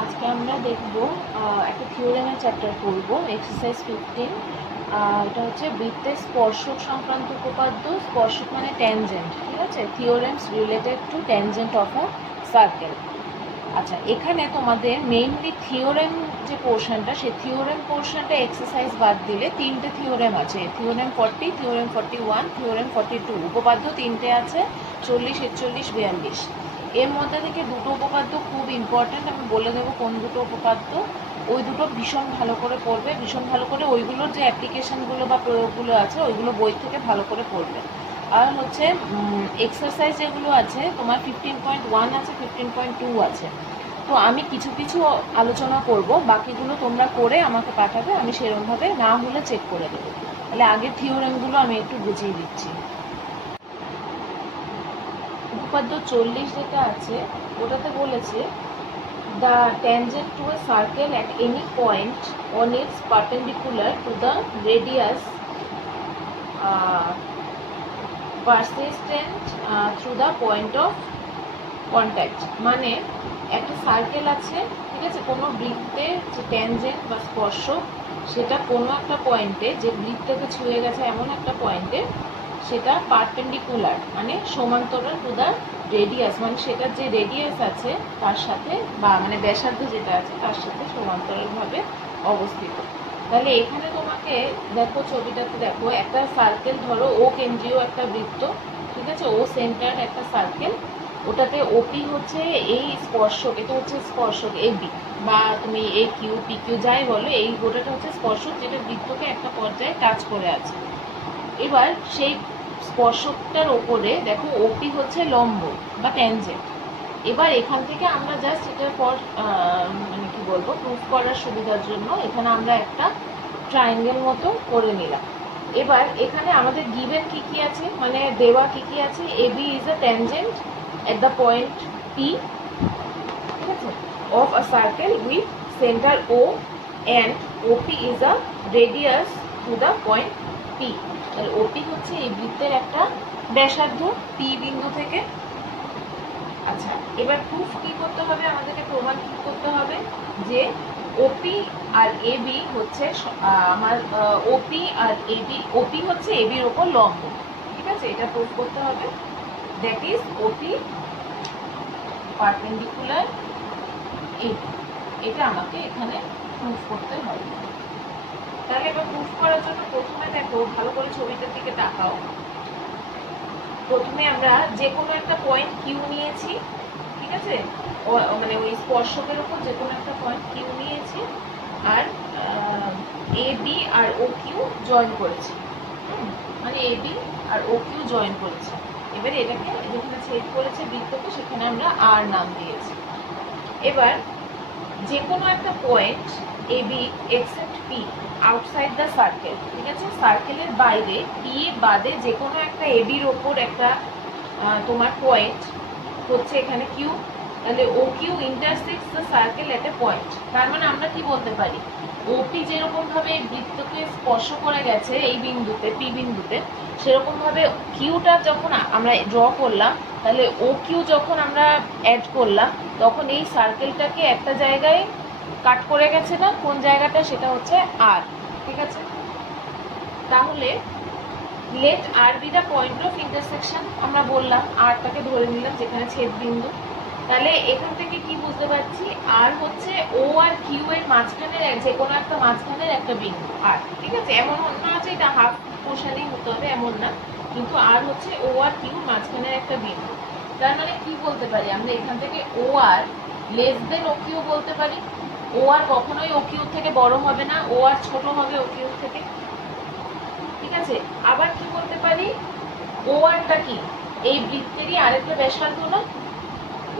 আজকে আমরা দেখব একটা থিওরেমের চ্যাপ্টার করব এক্সারসাইজ 15। এটা হচ্ছে বৃত্তের স্পর্শক সংক্রান্ত উপপাদ্য। স্পর্শক মানে ট্যানজেন্ট, ঠিক আছে? Theorems related to tangent of a circle. আচ্ছা, এখানে তোমাদের মেইনলি থিওরেম যে পোর্শনটা, সেই থিওরেম পোর্শনটা এক্সারসাইজ বাদ দিলে তিনটে থিওরেম আছে। Theorem 40, theorem 41, theorem 42। উপপাদ্য তিনটে আছে, 40, 41, 42। এর মধ্যে থেকে দুটো উপপাদ্য খুব ইম্পর্ট্যান্ট, আমি বলে দেবো কোন দুটো উপপাদ্য। ওই দুটো ভীষণ ভালো করে পড়বে, ভীষণ ভালো করে ওইগুলোর যে অ্যাপ্লিকেশানগুলো বা প্রয়োগগুলো আছে ওইগুলো বই থেকে ভালো করে পড়বে। আর হচ্ছে এক্সারসাইজ যেগুলো আছে তোমার 15.1 আছে, 15.2 আছে। তো আমি কিছু কিছু আলোচনা করব, বাকিগুলো তোমরা করে আমাকে পাঠাবে, আমি সেরকমভাবে না হলে চেক করে দেবো। তাহলে আগের থিওরেমগুলো আমি একটু বুঝিয়ে দিচ্ছি। উপপাদ্য 40 যেটা আছে ওটাতে বলেছে the tangent to a circle at any point on its perpendicular to the radius persistent through the point of contact। মানে একটা সার্কেল আছে, ঠিক আছে, কোনো বৃত্তের যে ট্যানজেন্ট বা স্পর্শক সেটা কোনো একটা পয়েন্টে, যে বৃত্তকে ছুঁয়ে গেছে এমন একটা পয়েন্টে, সেটা পারপেন্ডিকুলার মানে সমান্তরাল টু দ্য রেডিয়াস, মানে সেটার যে রেডিয়াস আছে তার সাথে, বা মানে ব্যাসার্ধ যেটা আছে তার সাথে সমান্তরালভাবে অবস্থিত। তাহলে এখানে তোমাকে দেখো, ছবিটাতে দেখো, একটা সার্কেল ধরো, ও কেন্দ্রীয় একটা বৃত্ত, ঠিক আছে, ও সেন্টার একটা সার্কেল, ওটাতে ওপি হচ্ছে এই স্পর্শক, এটা হচ্ছে স্পর্শক এবি, বা তুমি এ কিউ পি কিউ যাই বলো, এই গোটাটা হচ্ছে স্পর্শক যেটা বৃত্তকে একটা পর্যায়ে টাচ করে আছে। এবার সেই স্পর্শকটার ওপরে দেখো ওপি হচ্ছে লম্ব বা ট্যানজেন্ট। এবার এখান থেকে আমরা জাস্ট এটার পর মানে কি বলবো, প্রুফ করার সুবিধার জন্য এখানে আমরা একটা ট্রায়াঙ্গেল মতো করে নিলাম। এবার এখানে আমাদের গিভেন কি কি আছে, মানে দেওয়া কি কি আছে, AB is a tangent at the point P, ঠিক আছে, of a circle with center O and OP is a radius to the point P। তাহলে OP হচ্ছে এই বৃত্তের একটা ব্যাসার্ধ P বিন্দু থেকে। আচ্ছা, এবার প্রুফ কি করতে হবে, আমাদেরকে প্রমাণ কি করতে হবে যে OP আর AB হচ্ছে আমার OP আর AB, OP হচ্ছে AB এর উপর লম্ব, ঠিক আছে, এটা প্রুফ করতে হবে। That is OP perpendicular AB, এটা আমাকে এখানে প্রুফ করতে হবে। তাহলে এবার প্রুফ করার জন্য প্রথমে দেখো, ভালো করে ছবিটার দিকে তাকাও। প্রথমে আমরা যে কোনো একটা পয়েন্ট কিউ নিয়েছি, ঠিক আছে, মানে ওই স্পর্শকের উপর যে কোনো একটা পয়েন্ট কিউ নিয়েছি, আর A B R O Q join করেছি, মানে A B R O Q join করেছি। এবারে এটাকে যেখানে ছেদ করেছে বৃত্তকে সেখানে আমরা আর নাম দিয়েছি। এবার যে কোনো একটা point A B except P outside the circle, ঠিক আছে, সার্কেলের বাইরে পি বাদে যে কোনো একটা এ বির ওপর একটা তোমার পয়েন্ট হচ্ছে এখানে কিউ। তাহলে O Q intersects the circle at a point. তার মানে আমরা কি বলতে পারি, ওপি যেরকমভাবে বৃত্তকে স্পর্শ করে গেছে এই বিন্দুতে, পি বিন্দুতে, সেরকমভাবে কিউটা যখন আমরা ড্র করলাম, তাহলে ও কিউ যখন আমরা অ্যাড করলাম, তখন এই সার্কেলটাকে একটা জায়গায় কাট করে গেছে না, কোন জায়গাটা, সেটা হচ্ছে আর, ঠিক আছে। তাহলে let R be the point of intersection, আমরা বললাম আরটাকে ধরে নিলাম যেখানে ছেদ বিন্দু। তাহলে এখান থেকে কি বুঝতে পারছি, আর হচ্ছে ও আর কিউ এর মাঝখানের যে কোনো একটা মাঝখানের একটা বিন্দু আর, ঠিক আছে। এমন অন্য আছে এটা হাফ পোর্শনেই হতে হবে এমন না, কিন্তু আর হচ্ছে ও আর কিউ মাঝখানের একটা বিন্দু। তার মানে কি বলতে পারি আমরা এখান থেকে, ও আর লেস দেন ও কিউ বলতে পারি। ও আর কখনোই ও কিউ থেকে বড় হবে না, ও আর ছোট হবে ও কিউ থেকে, ঠিক আছে। আবার কি বলতে পারি, ও আরটা কি এই বৃত্তেরই আরেকটা ব্যাসার্ধ না,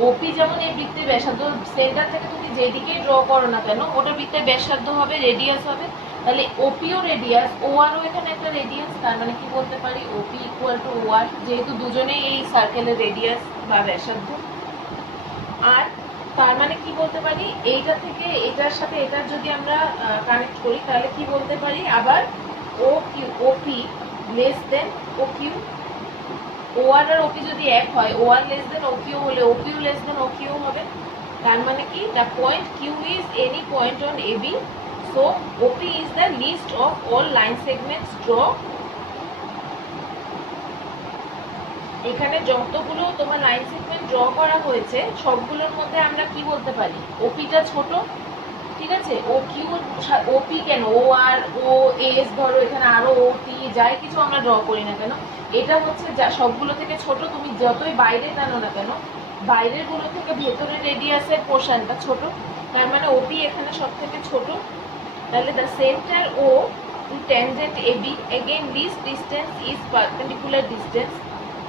ওপি যেমন এই বৃত্তের ব্যাসার্ধ, সেন্টার থেকে তুমি যেদিকেই ড্র করো না কেন ওটা বৃত্তের ব্যাসার্ধ হবে, রেডিয়াস হবে। তাহলে ওপিও রেডিয়াস, ও আরও এখানে একটা রেডিয়াস, তার মানে কি বলতে পারি, ওপি ইকুয়াল টু ও আর, যেহেতু দুজনেই এই সার্কেলের রেডিয়াস বা ব্যাসার্ধ। আর তার মানে কি বলতে পারি, এইটা থেকে এটার সাথে এটার যদি আমরা কানেক্ট করি তাহলে কি বলতে পারি, আবার ও কিউ ওপি লেস দেন ও কিউ, ও আর ওপি যদি এক হয়, ও আর লেস দেন ও কিউ হলে O Q less than O Q হবে। তার মানে কি, the point Q is any point on A B, so OP is the least of all line segments draw. এখানে যতগুলো তোমার লাইন সেগমেন্ট ড্র করা হয়েছে সবগুলোর মধ্যে আমরা কি বলতে পারি, ওপিটা ছোট, ঠিক আছে। ও কিউ, ওপি কেন, ও আর ও এস, ধরো এখানে আরো ও টি যাই কিছু আমরা ড্র করি না কেন, এটা হচ্ছে যা সবগুলো থেকে ছোট। তুমি যতই বাইরে টানো না কেন, বাইরের গুলো থেকে ভেতরের রেডিয়াসের পোর্শনটা ছোট, তার মানে ওপি এখানে সব থেকে ছোট। তাহলে the centre O to tangent AB again least distance is perpendicular distance.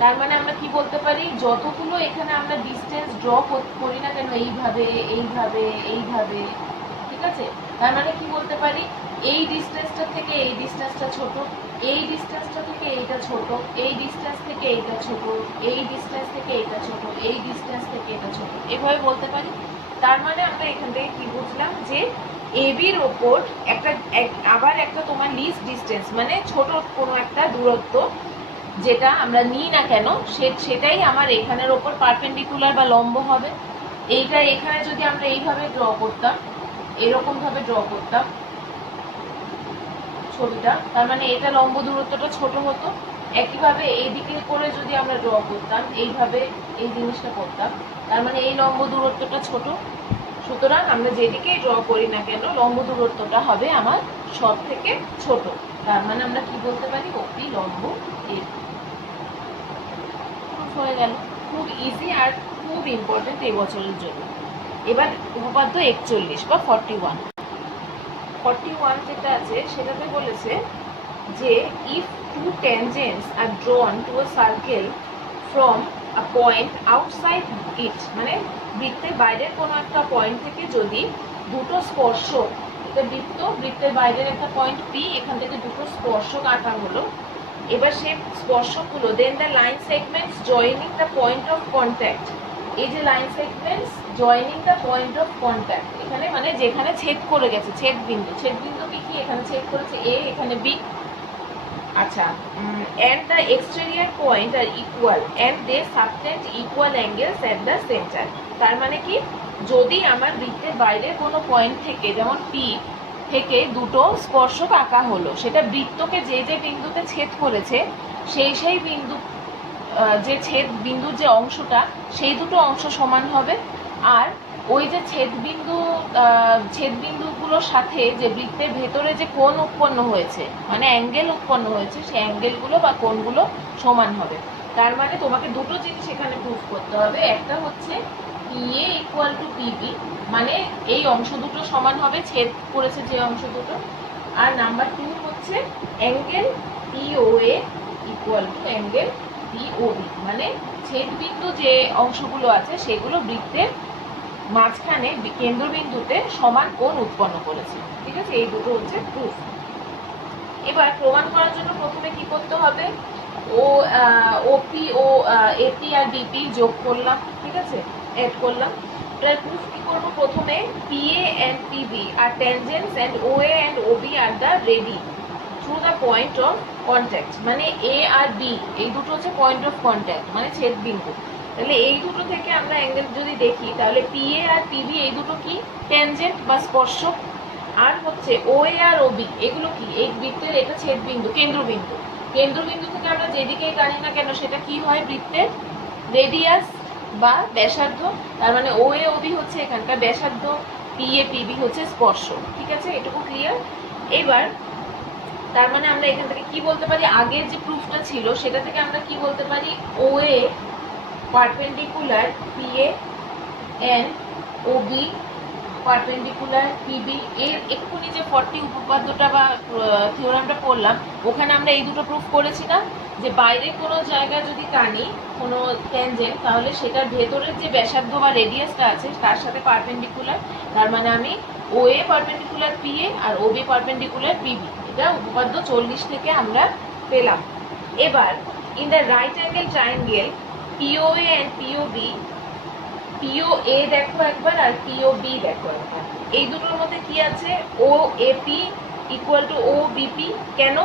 তার মানে আমরা কি বলতে পারি, যতগুলো এখানে আমরা ডিস্টেন্স ড্র করি না কেন, এইভাবে এইভাবে এইভাবে, ঠিক আছে, তার মানে কি বলতে পারি, এই ডিস্টেন্সটা থেকে এই ডিস্টেন্সটা ছোট, এই ডিস্টেন্সটা থেকে এইটা ছোট, এই ডিস্টেন্স থেকে এইটা ছোট, এই ডিস্টেন্স থেকে এইটা ছোট, এই ডিস্টেন্স থেকে এটা ছোট, এভাবে বলতে পারি। তার মানে আমরা এখান থেকে কি বুঝলাম, যে এবির ওপর একটা আবার একটা তোমার লিস্ট ডিস্টেন্স মানে ছোট কোনো একটা দূরত্ব যেটা আমরা নিই না কেন, সেটাই আমার এখানের ওপর পারপেন্ডিকুলার বা লম্ব হবে। এইটা এখানে যদি আমরা এইভাবে ড্র করতাম, এরকম ভাবে ড্র করতাম ছবিটা, তার মানে এটা লম্ব দূরত্বটা ছোট হতো। একইভাবে এইদিকে করে যদি আমরা ড্র করতাম, এইভাবে এই জিনিসটা করতাম, তার মানে এই লম্ব দূরত্বটা ছোট। সুতরাং আমরা যেদিকেই ড্র করি না কেন লম্ব দূরত্বটা হবে আমার সব থেকে ছোট। তার মানে আমরা কি বলতে পারি, ওপি লম্ব এ হয়ে গেল। খুব ইজি আর খুব ইম্পর্টেন্ট এই বছরের জন্য। এবার উপপাদ্য 41 বা 41 যেটা আছে সেটাতে বলেছে যে if two tangents are drawn to a circle from a point outside it, মানে বৃত্তের বাইরের কোনো একটা পয়েন্ট থেকে যদি দুটো স্পর্শক, এটা বৃত্তের বাইরের একটা পয়েন্ট পি, এখান থেকে দুটো স্পর্শক আঁকা হলো। এবার সেই স্পর্শকগুলো then the line segments joining the point of contact, এই যে line segments joining the point of contact, এখানে মানে যেখানে ছেদ করে গেছে, ছেদ বিন্দু কি এখানে ছেদ করেছে এ, এখানে বি, আচ্ছা, and the exterior point are equal and they subtend equal angles at the center। তার মানে কি, যদি আমার বৃত্তের বাইরে কোনো পয়েন্ট থেকে, যেমন পি থেকে দুটো স্পর্শক আঁকা হলো, সেটা বৃত্তকে যে যে বিন্দুতে ছেদ করেছে সেই বিন্দু, যে ছেদ বিন্দুর যে অংশটা, সেই দুটো অংশ সমান হবে। আর ওই যে ছেদবিন্দুগুলোর সাথে যে বৃত্তের ভেতরে যে কোণ উৎপন্ন হয়েছে, মানে অ্যাঙ্গেল উৎপন্ন হয়েছে, সেই অ্যাঙ্গেলগুলো বা কোণগুলো সমান হবে। তার মানে তোমাকে দুটো জিনিস এখানে প্রুফ করতে হবে। একটা হচ্ছে পিএ ইকুয়াল টু পিবি, মানে এই অংশ দুটো সমান হবে, ছেদ করেছে যে অংশ দুটো। আর নাম্বার 2 হচ্ছে angle POA equal to angle POB, মানে ছেদবিন্দু যে অংশগুলো আছে সেগুলো বৃত্তের মাঝখানে কেন্দ্রবিন্দুতে সমান কোণ উৎপন্ন করেছে, ঠিক আছে। এই দুটো হচ্ছে প্রুফ। এবার প্রমাণ করার জন্য প্রথমে কি করতে হবে, ওপি ও এপি আর বিপি যোগ করলাম, ঠিক আছে, এড করলাম। এবার প্রুফ কি করব, প্রথমে PA and PB are tangents and OA and OB are the radii through the point of contact, মানে এ আর বি এই দুটো হচ্ছে পয়েন্ট অফ কন্ট্যাক্ট, মানে ছেদ বিন্দু। তাহলে এই দুটো থেকে আমরা অ্যাঙ্গেল যদি দেখি, তাহলে পিএ আর পিবি এই দুটো কি, ট্যানজেন্ট বা স্পর্শক। আর হচ্ছে ওএ আর ওবি এগুলো কি, এই বৃত্তের এটা ছেদ বিন্দু, কেন্দ্রবিন্দু। কেন্দ্রবিন্দু থেকে আমরা যেদিকেই টানি না কেন সেটা কি হয়, বৃত্তের রেডিয়াস বা ব্যাসার্ধ। তার মানে ওএ ওবি হচ্ছে এখানকার ব্যাসার্ধ, পিএ পিবি হচ্ছে স্পর্শক, ঠিক আছে, এটুকু ক্লিয়ার। এবার তার মানে আমরা এখান থেকে কি বলতে পারি, আগের যে প্রুফটা ছিল সেটা থেকে আমরা কি বলতে পারি, OA perpendicular PA and OB perpendicular PB. এর এক্ষুনি যে 40 উপপাদ্যটা বা থিওরামটা পড়লাম, ওখানে আমরা এই দুটো প্রুফ করেছি না, যে বাইরে কোনো জায়গা যদি টানি কোনো ট্যানজেন্ট, তাহলে সেটার ভেতরের যে ব্যাসার্ধ বা রেডিয়াসটা আছে তার সাথে পারপেন্ডিকুলার। তার মানে আমি ওএ পারপেন্ডিকুলার পিএ আর ওবি পারপেন্ডিকুলার পিবি, এটা উপপাদ্য 40 থেকে আমরা পেলাম। এবার in the right angle triangle POA and POB, POA দেখো একবার আর পিওবি দেখো একবার, এই দুটোর মধ্যে কি আছে, O AP equal to O BP. কেন,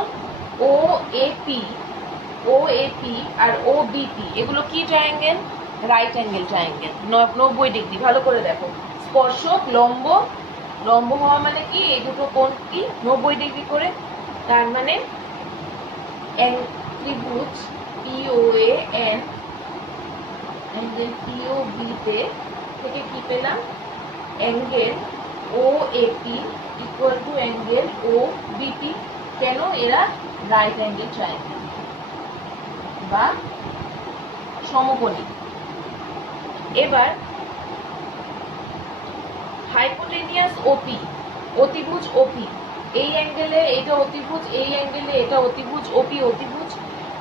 ও এপি আর ও বিপি এগুলো কি triangle, right angle triangle 90 degree. ভালো করে দেখো, স্পর্শক লম্ব, লম্ব হওয়া মানে কি এই দুটো কোণ কি 90 ডিগ্রি করে। তার মানে ত্রিভুজ পিওএ এন অ্যাঙ্গেল পিওবি তে থেকে কি পেলাম, angle O AP equal to angle O BP. কেন? এরা রাইট অ্যাঙ্গেল ট্রায়াঙ্গেল বা সমকোণী। এবার হাইপোটেনিয়াস ওপি, অতিভুজ ওপি, এই অ্যাঙ্গেলে এটা অতিভুজ, এই অ্যাঙ্গেলে এটা অতিভুজ, ওপি অতিভুজ।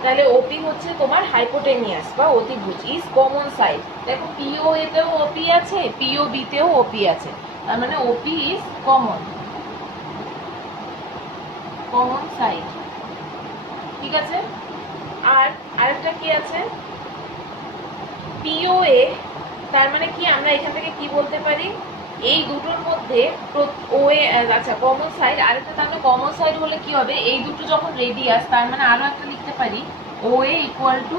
তাহলে ওপি হচ্ছে তোমার হাইপোটেনিয়াস বা অতিভুজ ইজ কমন সাইড। দেখো পিও এতেও ওপি আছে, পিও বিতেও ওপি আছে, তার মানে ওপি ইজ কমন, কমন সাইড। ঠিক আছে। আর আরেকটা কি আছে, পিওএ, তার মানে কি আমরা এখান থেকে কি বলতে পারি, এই দুটোর মধ্যে ওএ, আচ্ছা কমন সাইড। আরেকটা তার মানে কমন সাইড হলে কি হবে, এই দুটো যখন রেডিয়াস, তার মানে আরো একটা লিখতে পারি ওএ ইকুয়াল টু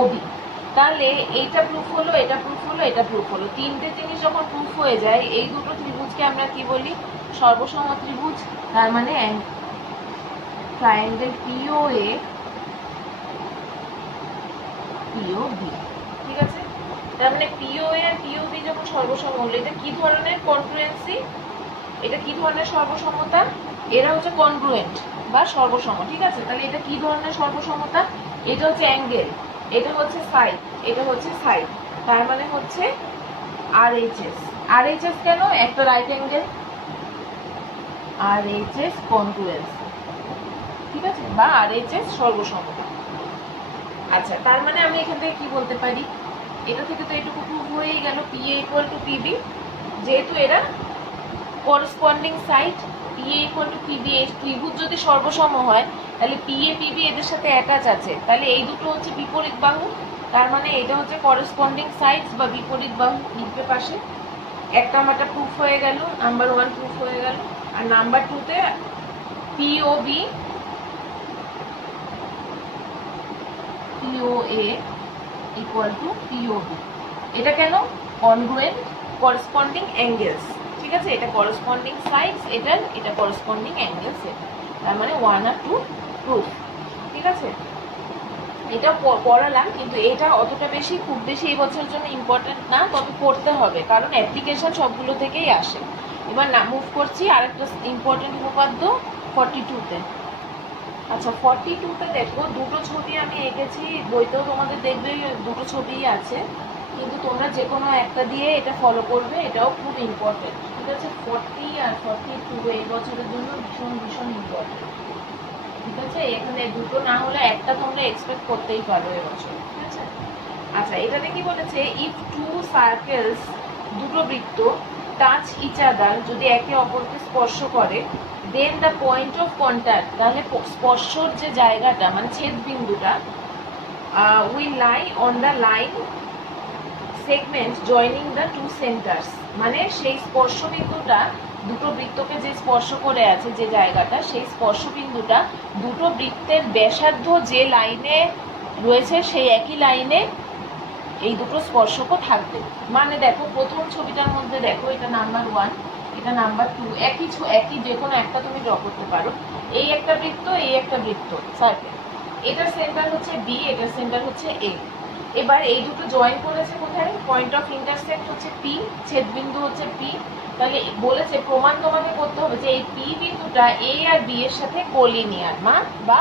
ওবি। তাহলে এইটা প্রুফ হলো, এটা প্রুফ হলো, এটা প্রুফ হলো। তিনটে জিনিস যখন প্রুফ হয়ে যায়, এই দুটো ত্রিভুজকে আমরা কি বলি, সর্বসম ত্রিভুজ। তার মানে ট্রায়াঙ্গেল পিওএ পিওবি। ঠিক আছে। তার মানে পিওএ আর পিওবি যখন সর্বসম হলো, এটা কি ধরনের কনগ্রুয়েন্সি, এটা কি ধরনের সর্বসমতা, এরা হচ্ছে কনগ্রুয়েন্ট বা সর্বসম। ঠিক আছে। তাহলে এটা কি ধরনের সর্বসমতা, এটা হচ্ছে অ্যাঙ্গেল, এটা হচ্ছে সাইড, এটা হচ্ছে সাইড। তার মানে হচ্ছে আরএইচএস। আরএইচএস কেন? একটা রাইট অ্যাঙ্গেল, আরএইচএস কনগ্রুয়েন্সি। ঠিক আছে, বা আরএইচএস সর্বসমতা। আচ্ছা, তার মানে আমি এখান থেকে কি বলতে পারি, এটা থেকে তো এটুকু প্রুভ হয়েই গেল, পিএ ইকুয়াল টু পিবি, যেহেতু এরা corresponding side, PA equal to PB. এই ত্রিভুজ যদি সর্বসম হয়, তাহলে পিএ পিবি এদের সাথে অ্যাটাচ আছে, তাহলে এই দুটো হচ্ছে বিপরীত বাহু। তার মানে এটা হচ্ছে করসপন্ডিং সাইডস বা বিপরীত বাহু, লিখবে পাশে। এক নাম্বারটা প্রুফ হয়ে গেল, নাম্বার 1 প্রুফ হয়ে গেল। আর নাম্বার 2-তে POB POA equal to POB. এটা কেন? Congruent, corresponding angles. ঠিক আছে, এটা করসপন্ডিং সাইডস, এটা করসপন্ডিং অ্যাঙ্গেলস। তার মানে 1 আর 2 প্রুফ। ঠিক আছে, এটা পড়ালাম, কিন্তু এটা অতটা বেশি, খুব বেশি এই বছরের জন্য ইম্পর্টেন্ট না, তবে পড়তে হবে কারণ অ্যাপ্লিকেশন সবগুলো থেকেই আসে। এবার না মুভ করছি আরেকটা ইম্পর্টেন্ট উপপাদ্য 42-তে। আচ্ছা 42-তে দেখো, দুটো ছবি আমি এঁকেছি, বইতেও তোমাদের দেখবে দুটো ছবিই আছে, কিন্তু তোমরা যে কোনো একটা দিয়ে এটা ফলো করবে, এটাও খুব ইম্পর্টেন্ট। ঠিক আছে, 40 আর 42 এই বছরের জন্য ভীষণ ভীষণ ইম্পর্টেন্ট। ঠিক আছে, এখানে দুটো না হলে একটা তোমরা এক্সপেক্ট করতেই পারো এবছর। ঠিক আছে। আচ্ছা, এটাতে কি বলেছে, ইফ টু সার্কেলস, দুটো বৃত্ত টাচ ইচ আদার, যদি একে অপরকে স্পর্শ করে, then the point of contact, তাহলে স্পর্শর যে জায়গাটা মানে ছেদ বিন্দুটা, will lie on the line segment joining the two centres, মানে সেই স্পর্শ বিন্দুটা দুটো বৃত্তকে যে স্পর্শ করে আছে যে জায়গাটা, সেই স্পর্শ বিন্দুটা দুটো বৃত্তের ব্যাসার্ধ যে লাইনে রয়েছে সেই একই লাইনে এই দুটো স্পর্শকও থাকবে। মানে দেখো প্রথম ছবিটার মধ্যে দেখো, এটা নাম্বার 1, এটা নাম্বার 2, একই যে কোনো একটা তুমি ড্র করতে পারো। এই একটা বৃত্ত, এই একটা বৃত্ত সার্কেল, এটার সেন্টার হচ্ছে বি, এটার সেন্টার হচ্ছে এ। এবার এই দুটো জয়েন করেছে কোথায়, পয়েন্ট অফ ইন্টারসেক্ট হচ্ছে পি, ছেদবিন্দু হচ্ছে পি। তাহলে বলেছে প্রমাণ তোমাকে করতে হবে যে এই পি বিন্দুটা এ আর বি এর সাথে কোলিনিয়ার বা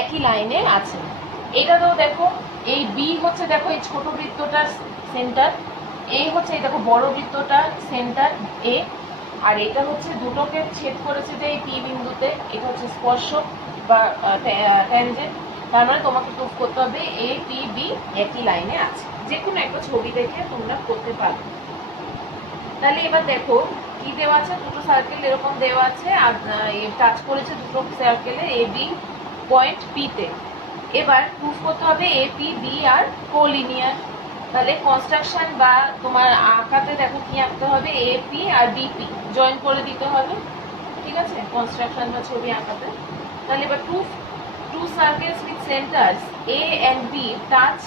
একই লাইনে আছে। এটা তো দেখো, এই বি হচ্ছে দেখো এই ছোট বৃত্তটার সেন্টার, এ হচ্ছে এই দেখো বড় বৃত্তটার সেন্টার এ, আর এটা হচ্ছে দুটোকে ছেদ করেছে যে এই পি বিন্দুতে, এটা হচ্ছে স্পর্শক বা ট্যানজেন্ট। তার মানে তোমাকে প্রুফ করতে হবে এ পি বি একই লাইনে আছে। যে কোনো একটা ছবি দেখে তোমরা করতে পারো। তাহলে এবার দেখো কি দেওয়া আছে, দুটো সার্কেল এরকম দেওয়া আছে, আর টাচ করেছে দুটো সার্কেলে এ বি পয়েন্ট পি তে। এবার প্রুফ করতে হবে A P B are collinear. তাহলে কনস্ট্রাকশন বা তোমার আঁকাতে দেখো কি আঁকতে হবে, এ পি আর বিপি জয়েন করে দিতে হবে। ঠিক আছে, কনস্ট্রাকশন বা ছবি আঁকাতে। তাহলে এবার proof, two circles with centres A and B touch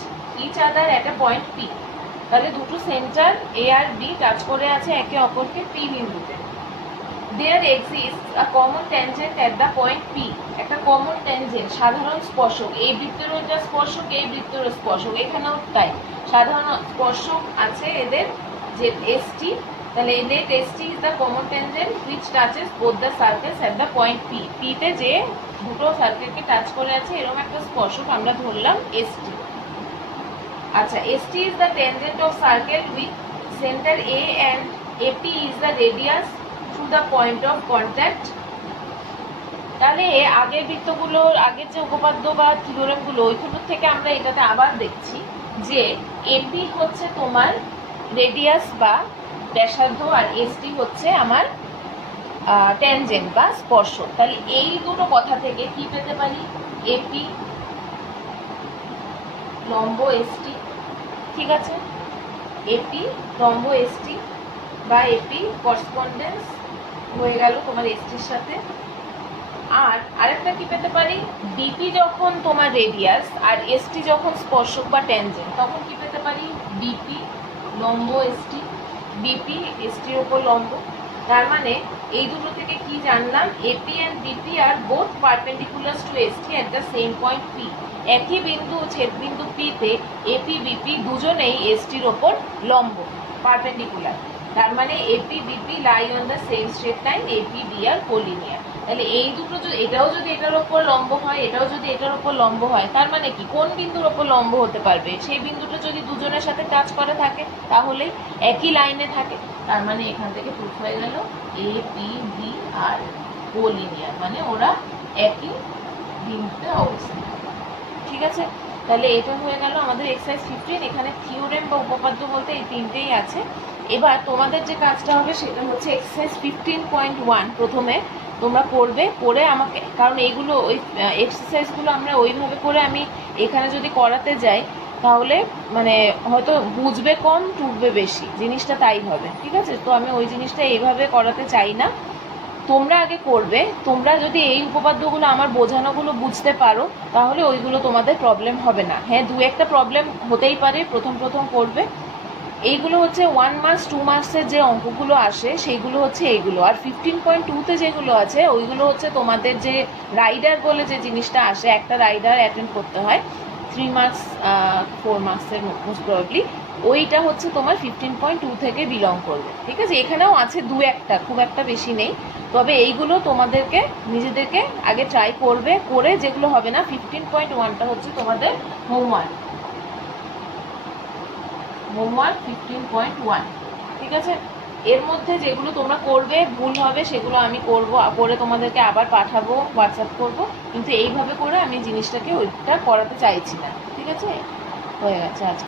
each other at a point P. তাহলে দুটো সেন্টার এ আর বি টাচ করে আছে একে অপরকে পি বিন্দুতে। There exists a common tangent at the point P. একটা কমন ট্যানজেন্ট, সাধারণ স্পর্শক, এই বৃত্তেরও যা স্পর্শক এই বৃত্তেরও স্পর্শক, এখানেও তাই সাধারণ স্পর্শক আছে এদের, যে ST। তাহলে let ST is the common tangent which touches both the circles at the point P. P তে যে দুটো সার্কেলকে টাচ করে আছে এরকম একটা স্পর্শক আমরা ধরলাম ST। আচ্ছা, ST is the tangent of circle with center A and AP is the radius to the point of contact। তাহলে আগের বৃত্তগুলোর আগের যে উপপাদ্য বা থিওরেমগুলো ওইগুলোর থেকে আমরা এটাতে আবার দেখছি যে এপি হচ্ছে তোমার রেডিয়াস বা ব্যাসার্ধ আর এসটি হচ্ছে আমার ট্যানজেন্ট বা স্পর্শক। তাহলে এই দুটো কথা থেকে কি পেতে পারি, এপি লম্ব এসটি, ঠিক আছে, এপি লম্ব এসটি বা এপি করেসপন্ডেন্স হয়ে গেল তোমার এসটির সাথে। আর আরেকটা কি পেতে পারি, বিপি যখন তোমার রেডিয়াস আর এসটি যখন স্পর্শক বা ট্যানজেন্ট তখন কি পেতে পারি, বিপি লম্ব এসটি, বিপি এসটির ওপর লম্ব। তার মানে এই দুটো থেকে কি জানলাম, AP and BP are both perpendicular to ST at the same point P. একই বিন্দু ছেদবিন্দু পিতে এপি বিপি দুজনেই এসটির ওপর লম্ব, পারপেন্ডিকুলার। তার মানে AP BP lie on the same straight line, AP B are collinear. তাহলে এই দুটো এটাও যদি এটার ওপর লম্ব হয় এটাও যদি এটার ওপর লম্ব হয়, তার মানে কি কোন বিন্দুর ওপর লম্ব হতে পারবে, সেই বিন্দুটা যদি দুজনের সাথে টাচ করে থাকে তাহলে একই লাইনে থাকে। তার মানে এখান থেকে প্রুফ হয়ে গেল A P B are collinear, মানে ওরা একই বিন্দুতে অবস্থিত। ঠিক আছে, তাহলে এটা হয়ে গেল আমাদের এক্সারসাইজ 15। এখানে থিওরেম বা উপপাদ্য বলতে এই তিনটেই আছে। এবার তোমাদের যে কাজটা হবে সেটা হচ্ছে এক্সারসাইজ 15.1 প্রথমে তোমরা করবে, করে আমাকে, কারণ এইগুলো ওই এক্সারসাইজগুলো আমরা ওইভাবে করে আমি এখানে যদি করাতে যাই তাহলে মানে হয়তো বুঝবে কম টুকবে বেশি, জিনিসটা তাই হবে। ঠিক আছে, তো আমি ওই জিনিসটা এইভাবে করাতে চাই না, তোমরা আগে করবে। তোমরা যদি এই উপপাদ্যগুলো আমার বোঝানোগুলো বুঝতে পারো তাহলে ওইগুলো তোমাদের প্রবলেম হবে না। হ্যাঁ, দু একটা প্রবলেম হতেই পারে প্রথম প্রথম করবে। এইগুলো হচ্ছে 1 মার্কস 2 মার্কসের যে অঙ্কগুলো আসে সেইগুলো হচ্ছে এইগুলো। আর 15.2তে যেগুলো আছে ওইগুলো হচ্ছে তোমাদের যে রাইডার বলে যে জিনিসটা আসে, একটা রাইডার অ্যাটেন্ড করতে হয় 3 মার্কস 4 মার্কসের মোস্ট প্রবাবলি, ওইটা হচ্ছে তোমার 15.2 থেকে বিলং করবে। ঠিক আছে, এখানেও আছে দু একটা, খুব একটা বেশি নেই। তবে এইগুলো তোমাদেরকে নিজেদেরকে আগে ট্রাই করবে, করে যেগুলো হবে না 15.1টা হচ্ছে তোমাদের হোমওয়ার্ক 15.1। ঠিক আছে, এর মধ্যে যেগুলো তোমরা করবে ভুল হবে সেগুলো আমি করব, করে তোমাদেরকে আবার পাঠাবো, হোয়াটসঅ্যাপ করব, কিন্তু এইভাবে করে আমি জিনিসটাকে ওইটা করাতে চাইছি না। ঠিক আছে, হয়ে গেছে আজকে।